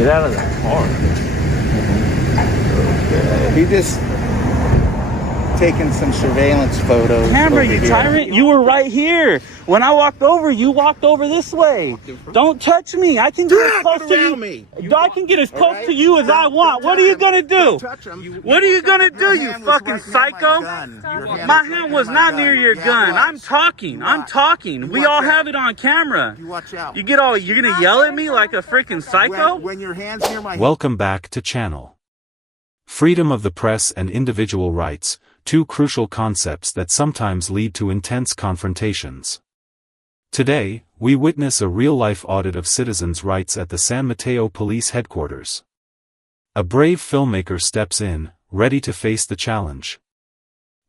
Get out of the car. Okay. He just taking some surveillance photos. Camera, over you here. tyrant. You were right here. When I walked over, you walked over this way. Don't touch me. I can get as close to you. I can get as close to you as I want. What are you going to do? What are you going to do, you fucking psycho? My hand was not near your gun. I'm talking. I'm talking. We all have it on camera. You watch out. You're going to yell at me like a freaking psycho? When your hand's near my Welcome back to channel. Freedom of the press and individual rights, two crucial concepts that sometimes lead to intense confrontations. Today, we witness a real-life audit of citizens' rights at the San Mateo Police Headquarters. A brave filmmaker steps in, ready to face the challenge.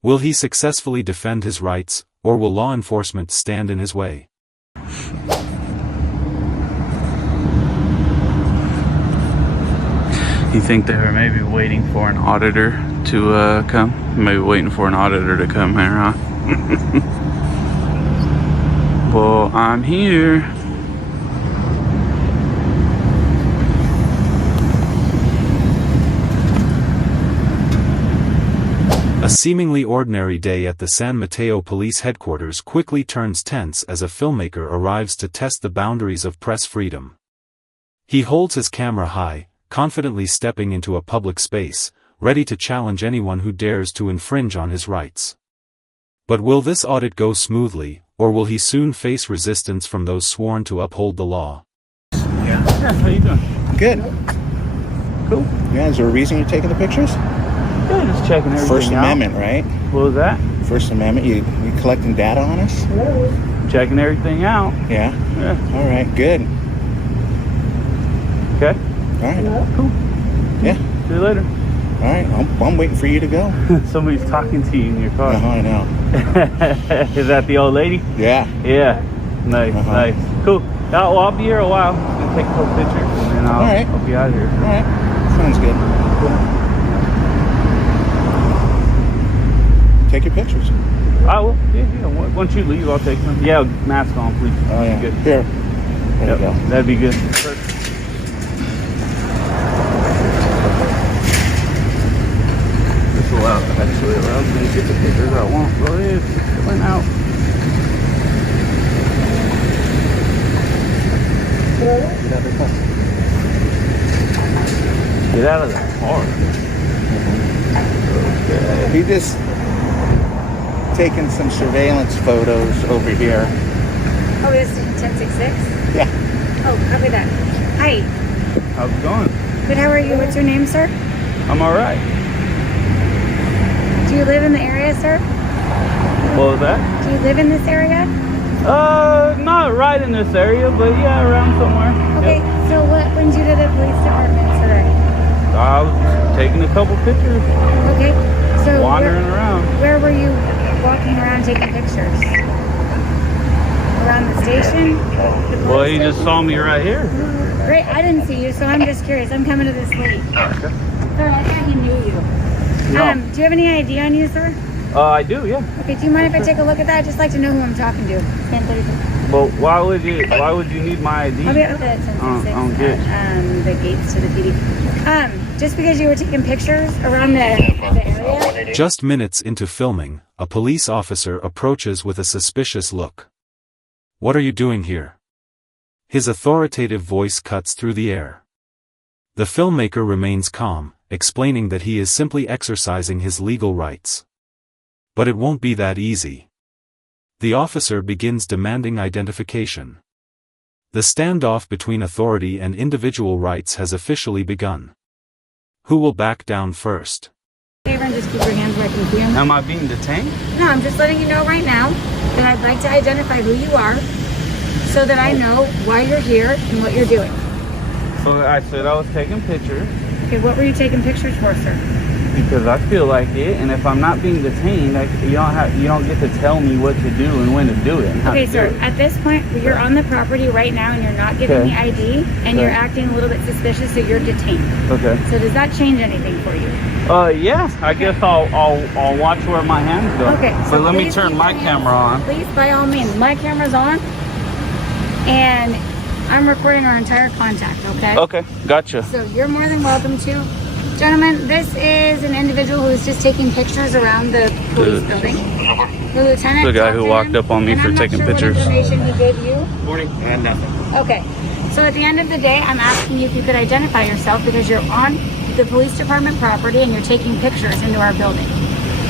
Will he successfully defend his rights, or will law enforcement stand in his way? You think they were maybe waiting for an auditor to come? Maybe waiting for an auditor to come here, huh? Well, I'm here. A seemingly ordinary day at the San Mateo Police Headquarters quickly turns tense as a filmmaker arrives to test the boundaries of press freedom. He holds his camera high, confidently stepping into a public space, ready to challenge anyone who dares to infringe on his rights. But will this audit go smoothly, or will he soon face resistance from those sworn to uphold the law? Yeah, how you doing? Good. Cool. Yeah, is there a reason you're taking the pictures? Yeah, just checking everything First out. Amendment, right? What was that? First Amendment. You collecting data on us? Checking everything out. Yeah. Yeah. All right. Good. Okay. All right. Cool. Yeah. See you later. All right. I'm waiting for you to go. Somebody's talking to you in your car. I know. Is that the old lady? Yeah. Yeah. Nice, nice. Cool. Well, I'll be here a while. I'll take a couple pictures and then All right. I'll be out of here. All right. Sounds good. Cool. Take your pictures. I will. Yeah. Once you leave, I'll take them. Yeah, mask on, please. Oh yeah. Good. Here. There Yep, you go. that'd be good. Perfect. This allows, actually allows me to get the pictures I want. Go ahead. Going out. Get out of the car. Okay. He just taking some surveillance photos over here. Oh, this is 1066? Yeah. Oh, copy that. Hi. How's it going? Good, how are you? What's your name, sir? I'm alright. Do you live in the area, sir? What was that? Do you live in this area? Not right in this area, but yeah, around somewhere. Okay, Yep. so what brings you to the police department, sir? I was taking a couple pictures, Okay, so wandering around. where were you walking around taking pictures? Around the station? The Well, police he just station? saw me right here. Great, I didn't see you, so I'm just curious. I'm coming to this late. Okay. Sorry, I thought he knew you. No. Do you have any ID on you, sir? I do, yeah. Okay, do you mind if I take a look at that? I'd just like to know who I'm talking to. 1032. Well, why would you need my ID? I'll be at the 1066 I don't get it. the gates to the PD. Just because you were taking pictures around the area? Just minutes into filming, a police officer approaches with a suspicious look. What are you doing here? His authoritative voice cuts through the air. The filmmaker remains calm, explaining that he is simply exercising his legal rights. But it won't be that easy. The officer begins demanding identification. The standoff between authority and individual rights has officially begun. Who will back down first? Favor and just keep your hands where I can see them. Am I being detained? No, I'm just letting you know right now that I'd like to identify who you are so that I know why you're here and what you're doing. So I said I was taking pictures Okay, what were you taking pictures for, sir? because I feel like it, and if I'm not being detained, you don't get to tell me what to do and when to do it. And how Okay, to sir, do it. at this point, you're on the property right now and you're not giving Okay. me ID and you're Okay. acting a little bit suspicious, so you're detained. Okay. So does that change anything for you? Yeah. I guess I'll watch where my hands go. Okay. But let me please turn keep my your hands- camera on. Please, by all means, my camera's on, and I'm recording our entire contact, okay? Okay, gotcha. So you're more than welcome to. Gentlemen, this is an individual who's just taking pictures around the police building. The lieutenant The guy talked who to walked him, up on me and for I'm not taking sure pictures. What information he gave you? Morning. And nothing. Okay. So at the end of the day, I'm asking you if you could identify yourself because you're on the police department property and you're taking pictures into our building.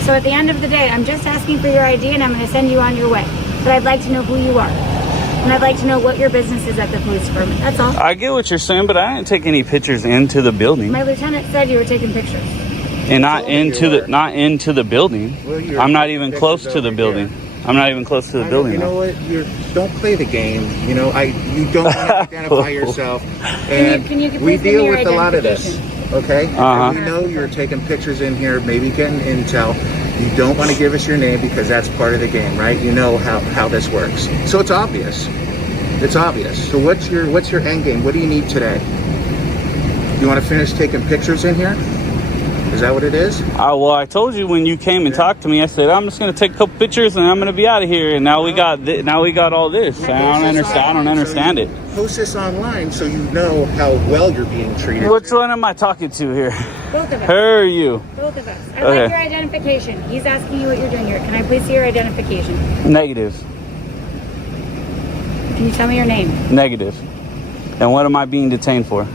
So at the end of the day, I'm just asking for your ID and I'm going to send you on your way. But I'd like to know who you are. And I'd like to know what your business is at the police department. That's all. I get what you're saying, but I didn't take any pictures into the building. My lieutenant said you were taking pictures. And not into the building. Well, I'm not even close to the building. I'm not even close to the building. You know what? Don't play the game. You know, you don't want to identify yourself. And can you we please give deal me your with a lot of this. Okay? And we know you're taking pictures in here, maybe getting intel. You don't want to give us your name because that's part of the game, right? You know how this works. So it's obvious. It's obvious. So what's your end game? What do you need today? You want to finish taking pictures in here? Is that what it is? Well, I told you when you came and talked to me, I said I'm just going to take a couple pictures and I'm going to be out of here. And now we got all this. I don't understand it. Post this online so you know how well you're being treated. Which one am I talking to here? Both of us. Her or you? Both of us. I'd like your identification. He's asking you what you're doing here. Can I please see your identification? Negative. Can you tell me your name? Negative. And what am I being detained for?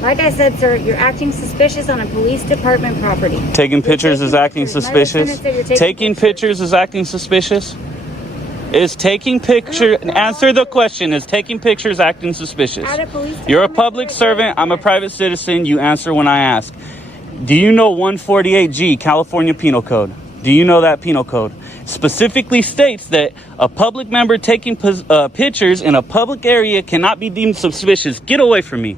Like I said, sir, you're acting suspicious on a police department property. Taking pictures is acting suspicious? Taking pictures is acting suspicious? Is taking picture, answer the question, is taking pictures acting suspicious? You're a public servant, I'm a private citizen, you answer when I ask. Do you know 148G, California Penal Code? Do you know that penal code? Specifically states that a public member taking pictures in a public area cannot be deemed suspicious. Get away from me.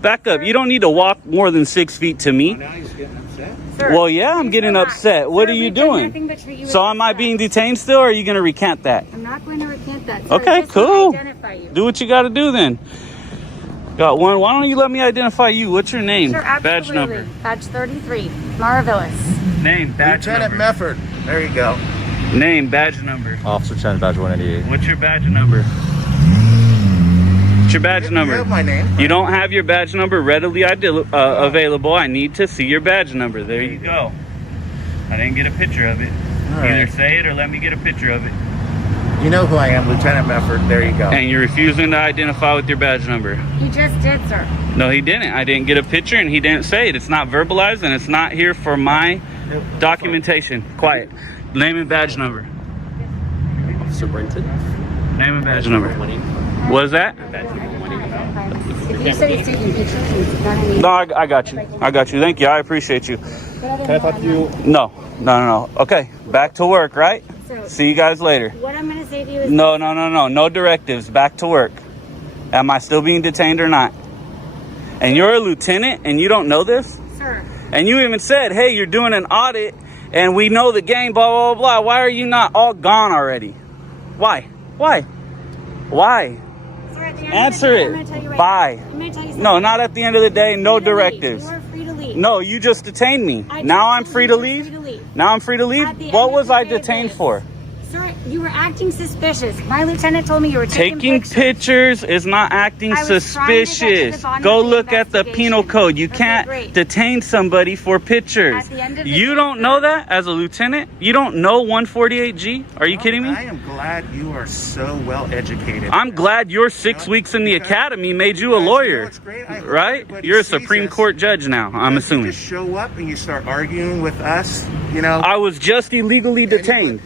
Back up. You don't need to walk more than 6 feet to me. Now he's getting upset. Sir, well, yeah, I'm getting upset. What are you doing? So am I being detained still, or are you going to recant that? I'm not going to recant that. Sir, okay, just cool. identify you. Do what you got to do then. Got one. Why don't you let me identify you? What's your name? Sure, badge number. Badge 33. Maravillas. Name, badge Lieutenant number. Mefford. There you go. Name, badge number. Officer Chen, badge 188. What's your badge number? What's your badge number? You have my name. You don't have your badge number readily available. I need to see your badge number. There you go. I didn't get a picture of it. Either say it or let me get a picture of it. You know who I am, Lieutenant Mefford. There you go. And you're refusing to identify with your badge number. He just did, sir. No, he didn't. I didn't get a picture and he didn't say it. It's not verbalized and it's not here for my documentation. Quiet. Name and badge number. Officer Brenton. Name and badge number. What is that? You said he's taking pictures. He's not any- No, I got you. I got you. Thank you. I appreciate you. Can I talk to you? No. Okay. Back to work, right? So, See you guys later. what I'm going to say to you is... No. No directives. Back to work. Am I still being detained or not? And you're a lieutenant and you don't know this? Sir. And you even said, hey, you're doing an audit and we know the game, blah, blah, blah. Why are you not all gone already? Why? Sir, at the end Answer of the day, it. I'm gonna tell you right Bye. now. I'm gonna tell you No, something. not at the end of the day. No You're free to leave. directives. You are free to leave. No, you just detained me. I Now just I'm told free you to you're leave? free to leave. Now I'm free to leave? At the What end was of I the day, detained this. for? Sir, you were acting suspicious. My lieutenant told me you were Taking pictures is not acting I was trying to get to the suspicious. bottom Go of the look at the penal investigation. code. You Okay, can't great. detain somebody for pictures. At the end of the You day, don't sir. know that as a lieutenant? You don't know 148G? Are you kidding me? I am glad you are so well educated. I'm glad your 6 weeks in the academy made you a lawyer, right? You're a Supreme Court judge now, I'm You assuming. just show up and you start arguing with us, you know. I was just illegally detained.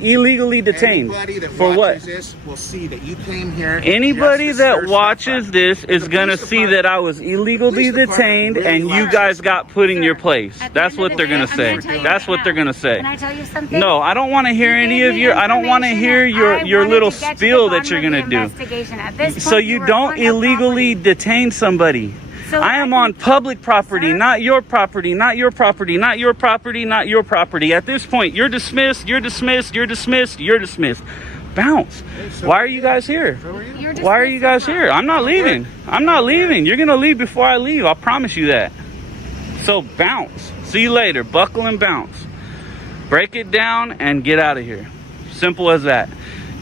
Illegally detained. Anybody that For what? watches this will see that you came here. Anybody just to that stir watches stuff up. this is The going to police see that I was department- illegally police department detained really and you likes guys got put in your Sir, place. at the That's end what of they're the going day, to I'm say. gonna tell you That's right what now. they're going to say. Can I tell you something? No, I don't want to hear You any gave of me your, I don't want to information hear that I your wanted little to get to the spiel that bottom you're of going the to do. investigation. At this So point, you were don't on the illegally property. detain somebody. So I am I on can- public property, Sir? not your property, not your property, not your property, not your property. At this point, you're dismissed, you're dismissed, you're dismissed, you're dismissed. Bounce. Why are you guys here? You're Why are you guys here? I'm not leaving. I'm not leaving. You're going to leave before I leave. I'll promise you that. So bounce. See you later. Buckle and bounce. Break it down and get out of here. Simple as that.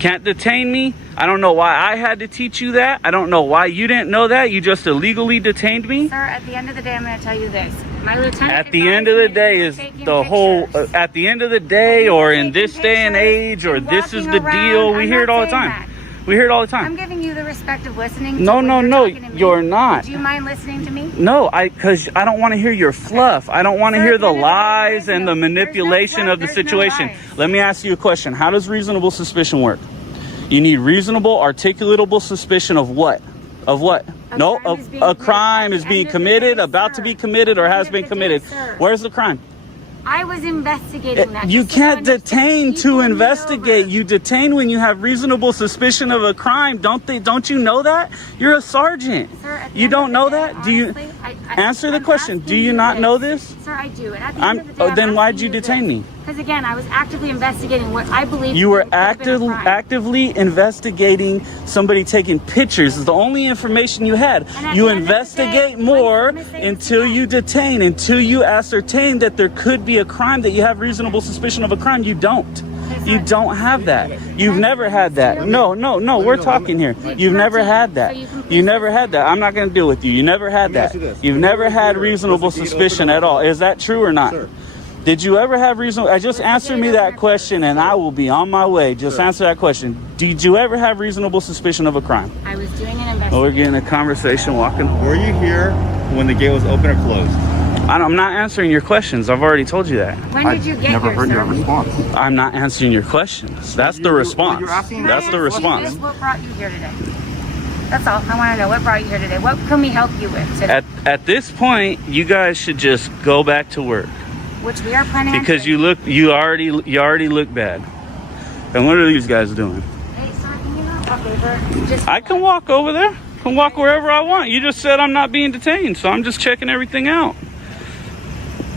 Can't detain me. I don't know why I had to teach you that. I don't know why you didn't know that. You just illegally detained me. Sir, at the end of the day, I'm going to tell you this. My lieutenant. At the end of the day is the whole. At the end of the day, or in this day and age, or this is the deal. We hear it all the time. We hear it all the time. I'm giving you the respect of listening. No, you're not. Do you mind listening to me? No, because I don't want to hear your fluff. I don't want to hear the lies and the manipulation of the situation. Let me ask you a question. How does reasonable suspicion work? You need reasonable, articulatable suspicion of what? Of what? No, a crime is being committed, about to be committed, or has been committed. Where's the crime? I was investigating that. You can't detain to investigate. You detain when you have reasonable suspicion of a crime. Don't you know that? You're a sergeant. Sir, you don't know that? Do you answer the question? Do you not know this? Sir, I do. And at the end of the day, then why'd you detain me? Because again, I was actively investigating what I believe. You were actively investigating somebody taking pictures. It's the only information you had. You investigate more until you detain, until you ascertain that there could be a crime, that you have reasonable suspicion of a crime. You don't. You don't have that. You've never had that. No, we're talking here. You've never had that. You never had that. I'm not going to deal with you. You never had that. You've never had reasonable suspicion at all. Is that true or not? Did you ever have reasonable? Just answer me that question and I will be on my way. Just answer that question. Did you ever have reasonable suspicion of a crime? I was doing an investigation. Well, we're getting a conversation walking. Were you here when the gate was open or closed? I'm not answering your questions. I've already told you that. When did you get Never here, heard sir? your response. I'm not answering your questions. That's the response. That's the response. What brought you here today? That's all. I want to know what brought you here today. What can we help you with today? At this point, you guys should just go back to work. Which we are planning on Because doing. you already look bad. And what are these guys doing? Hey, sir, can you not walk over? I can walk over there. I can walk wherever I want. You just said I'm not being detained, so I'm just checking everything out.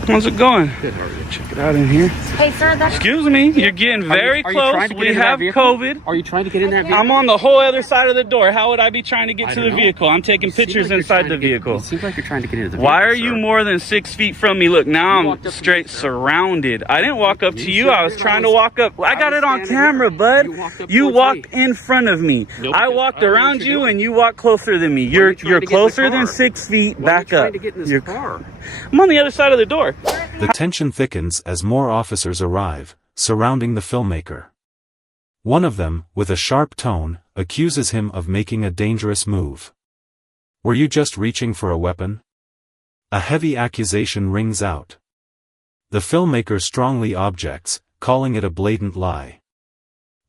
How's it going? Good. Check it out in here. Hey, sir, that's... Excuse me. You're getting very close. We have COVID. Are you trying to get in that vehicle? I'm on the whole other side of the door. How would I be trying to get to the vehicle? I'm taking pictures inside the vehicle. It seems like you're trying to get into the vehicle. Why are you more than 6 feet from me? Look, now I'm straight surrounded. I didn't walk up to you. I was trying to walk up. I got it on camera, bud. You walked in front of me. I walked around you and you walked closer than me. You're closer than 6 feet. Back up. I'm on the other side of the door. The tension thickens as more officers arrive, surrounding the filmmaker. One of them, with a sharp tone, accuses him of making a dangerous move. Were you just reaching for a weapon? A heavy accusation rings out. The filmmaker strongly objects, calling it a blatant lie.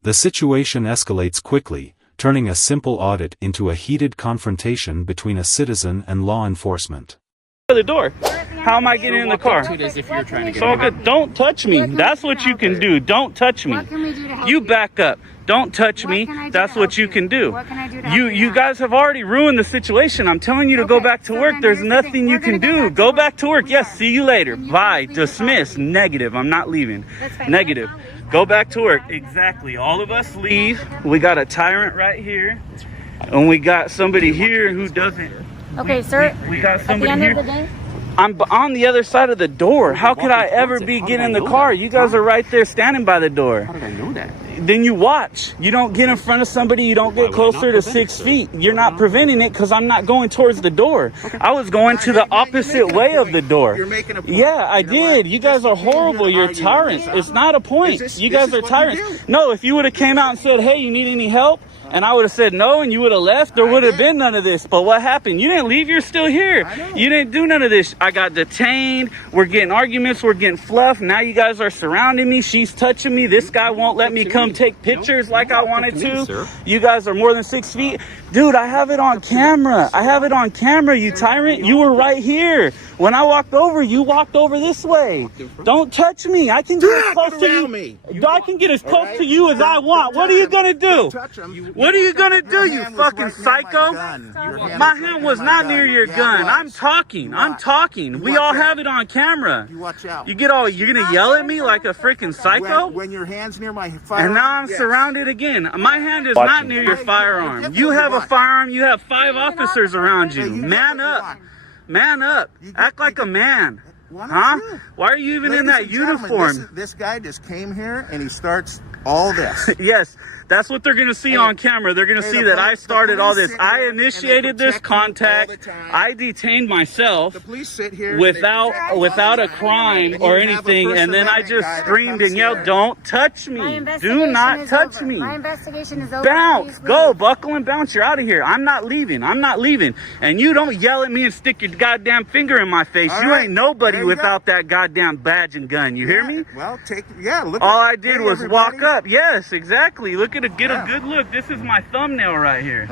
The situation escalates quickly, turning a simple audit into a heated confrontation between a citizen and law enforcement. The door. How am I getting in the car? So good. Don't touch me. That's what you can do. Don't touch me. What can we do to help You back up. Don't touch me. That's what you can do. What can I do to help You guys have already ruined the situation. I'm telling you to go back to work. There's nothing you can do. Go back to work. Yes, see you later. Bye. Dismiss. Negative. I'm not leaving. Negative. Go back to work. Exactly. All of us leave. We got a tyrant right here. And we got somebody here who doesn't. Okay, sir. We got somebody at the end here. of the day, I'm on the other side of the door. How could I ever be getting in the car? You guys are right there standing by the door. How did I know that? Then you watch. You don't get in front of somebody. You don't get closer to 6 feet. You're not preventing it because I'm not going towards the door. I was going to the opposite way of the door. You're making a point. Yeah, I did. You guys are horrible. You're tyrants. It's not a point. You guys are tyrants. No, if you would have came out and said, hey, you need any help? And I would have said no, and you would have left. There would have been none of this. But what happened? You didn't leave. You're still here. You didn't do none of this. I got detained. We're getting arguments. We're getting fluff. Now you guys are surrounding me. She's touching me. This guy won't let me come take pictures like I wanted to. You guys are more than 6 feet. Dude, I have it on camera. I have it on camera, you tyrant. You were right here. When I walked over, you walked over this way. Don't touch me. I can get as close to you. I can get as close to you as I want. What are you going to do? What are you gonna do, you fucking psycho? My hand was not near your gun. I'm talking. We all have it on camera. You watch out. You're gonna yell at me like a freaking psycho? When your hand's near my firearm. And now I'm surrounded again. My hand is not near your firearm. You have a firearm. You have 5 officers around you. Man up. Man up. Act like a man. Huh? Why are you even in that uniform? This guy just came here and he starts all this. Yes. That's what they're going to see on camera. They're going to see that I started all this. I initiated this contact. I detained myself The police sit here without a crime or anything, and then I just screamed and yelled, "Don't touch me! Do not touch me!" My investigation is over. Bounce, go, buckle and bounce. You're out of here. I'm not leaving. I'm not leaving. And you don't yell at me and stick your goddamn finger in my face. You ain't nobody without that goddamn badge and gun. You hear me? Well, look. All I did was walk up. Yes, exactly. Look at get a good look. This is my thumbnail right here.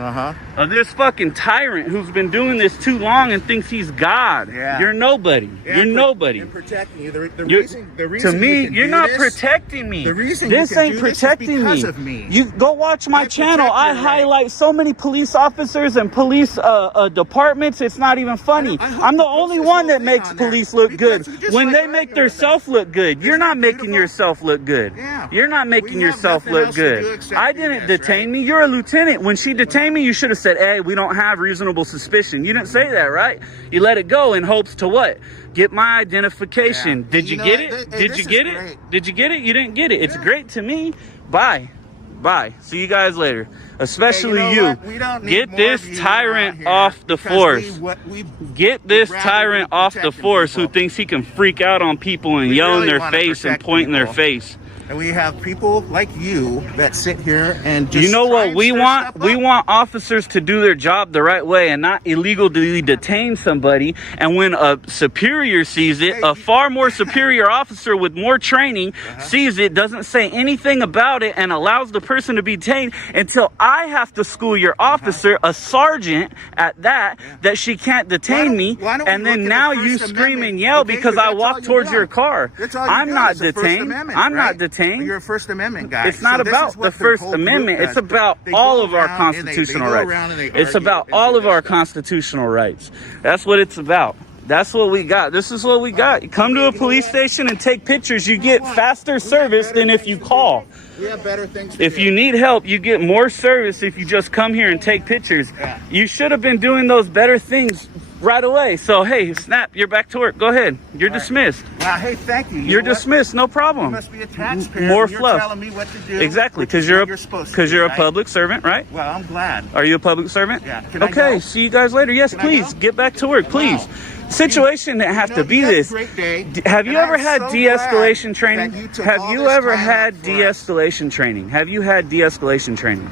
Of this fucking tyrant who's been doing this too long and thinks he's God. Yeah. You're nobody. You're nobody. And protecting you. The To reason me, you're not protecting me. The reason this ain't protecting because of me. You go watch my channel. I highlight so many police officers and police departments. It's not even funny. I'm the only one that makes police look good. When they make their self look good, you're not making yourself look good. You're not making yourself look good. I didn't detain me. You're a lieutenant. When she detained me, you should have said, "Hey, we don't have reasonable suspicion." You didn't say that, right? You let it go in hopes to what? Get my identification. Did you get it? Did you get it? Did you get it? You didn't get it. It's great to me. Bye. Bye. See you guys later. Especially you. Get this tyrant off the force. Get this tyrant off the force who thinks he can freak out on people and yell in their face and point in their face. And we have people like you that sit here and just you know what we want? We want officers to do their job the right way and not illegally detain somebody. And when a superior sees it, a far more superior officer with more training sees it, doesn't say anything about it, and allows the person to be detained until I have to school your officer, a sergeant at that, that she can't detain me. And then now you scream and yell because I walk towards your car. I'm not detained. I'm not detained. You're a First Amendment guy. It's not about the First Amendment. It's about all of our constitutional rights. It's about all of our constitutional rights. That's what it's about. That's what we got. This is what we got. You come to a police station and take pictures. You get faster service than if you call. We have better things to do. If you need help, you get more service if you just come here and take pictures. You should have been doing those better things right away. So, hey, snap, you're back to work. Go ahead. You're dismissed. Wow, hey, thank you. You're dismissed. No problem. You must be a taxpayer. More You're fluff. telling me what to do. Exactly, because you're a public servant, right? Well, I'm glad. Are you a public servant? Yeah. Can I Okay, go? see you guys later. Yes, please get back to work, please. Wow. Situation didn't have to be this. Have you ever had de-escalation training? Have you ever had de-escalation training? Have you had de-escalation training?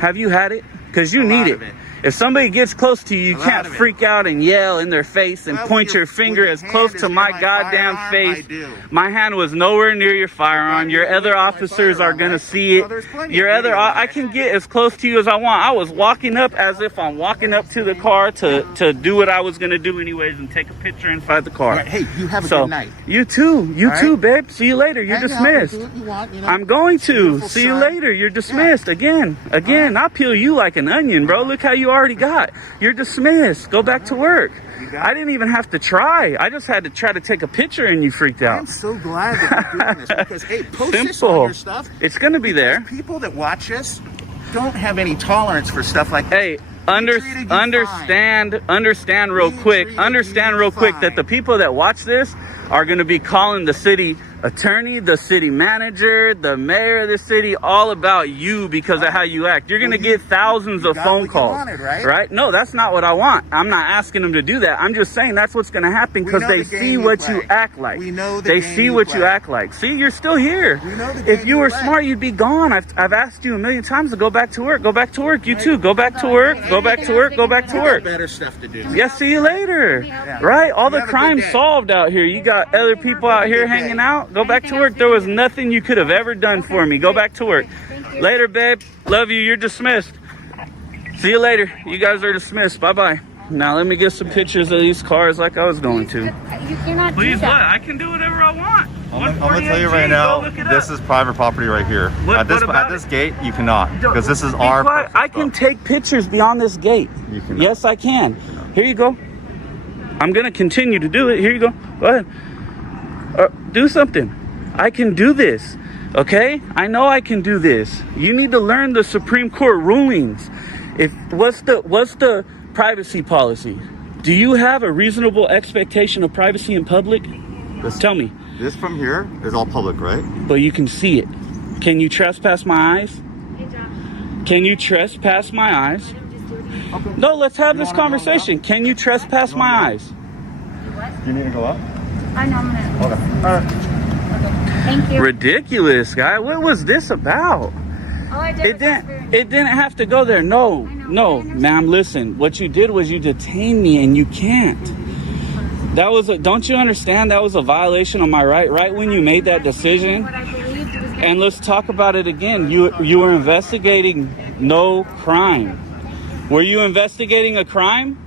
Have you had it? Because you need it. If somebody gets close to you, you can't freak out and yell in their face and point your finger as close to my goddamn face. My hand was nowhere near your firearm. Your other officers are going to see it. I can get as close to you as I want. I was walking up as if I'm walking up to the car to do what I was going to do anyways and take a picture inside the car. Hey, you have a good night. You too. You too, babe. See you later. You're dismissed. I'm going to. See you later. You're dismissed. Again. I'll peel you like an onion, bro. Look how you already got. You're dismissed. Go back to work. I didn't even have to try. I just had to try to take a picture and you freaked out. I'm so glad that you're doing this because, hey, post this on your stuff. It's going to be there. People that watch us don't have any tolerance for stuff like this. Hey, understand real quick that the people that watch this are going to be calling the city attorney, the city manager, the mayor of the city, all about you because of how you act. You're going to get thousands of phone calls, right? No, that's not what I want. I'm not asking them to do that. I'm just saying that's what's going to happen because they see what you act like. They see what you act like. See, you're still here. If you were smart, you'd be gone. I've asked you a million times to go back to work. Go back to work. You too. Go back to work. Go back to work. Go back to work. Better stuff to do. Yeah, see you later. Right? All the crime's solved out here. You got other people out here hanging out. Go back to work. There was nothing you could have ever done for me. Go back to work. Later, babe. Love you. You're dismissed. See you later. You guys are dismissed. Bye-bye. Now let me get some pictures of these cars like I was going to. You cannot Please, do that. what? I can do whatever I want. I'm going to tell you right now, this is private property right here. At this gate, you cannot, because this is our... I can take pictures beyond this gate. Yes, I can. Here you go. I'm going to continue to do it. Here you go. Go ahead. Do something. I can do this. Okay? I know I can do this. You need to learn the Supreme Court rulings. What's the privacy policy? Do you have a reasonable expectation of privacy in public? Tell me. This from here is all public, right? But you can see it. Can you trespass my eyes? Can you trespass my eyes? No, let's have this conversation. Can you trespass my eyes? Do you need to go up? I know I'm gonna. Okay. All right. Okay. Thank you. Ridiculous, guy. What was this about? All I did It was didn't. It didn't have to go there. No, no, ma'am. Listen, what you did was you detained me, and you can't. That was. Don't you understand? That was a violation of my right. Right when you made that decision. What I believed was gonna And let's talk about it again. You were investigating no crime. Were you investigating a crime?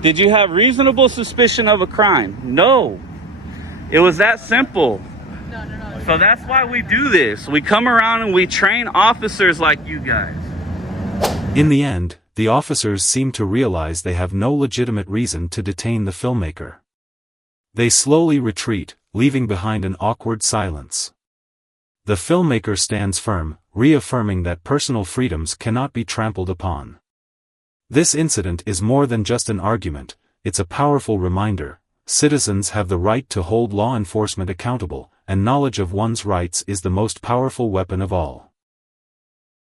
Did you have reasonable suspicion of a crime? No. It was that simple. So that's why we do this. We come around and we train officers like you guys. In the end, the officers seem to realize they have no legitimate reason to detain the filmmaker. They slowly retreat, leaving behind an awkward silence. The filmmaker stands firm, reaffirming that personal freedoms cannot be trampled upon. This incident is more than just an argument, it's a powerful reminder. Citizens have the right to hold law enforcement accountable, and knowledge of one's rights is the most powerful weapon of all.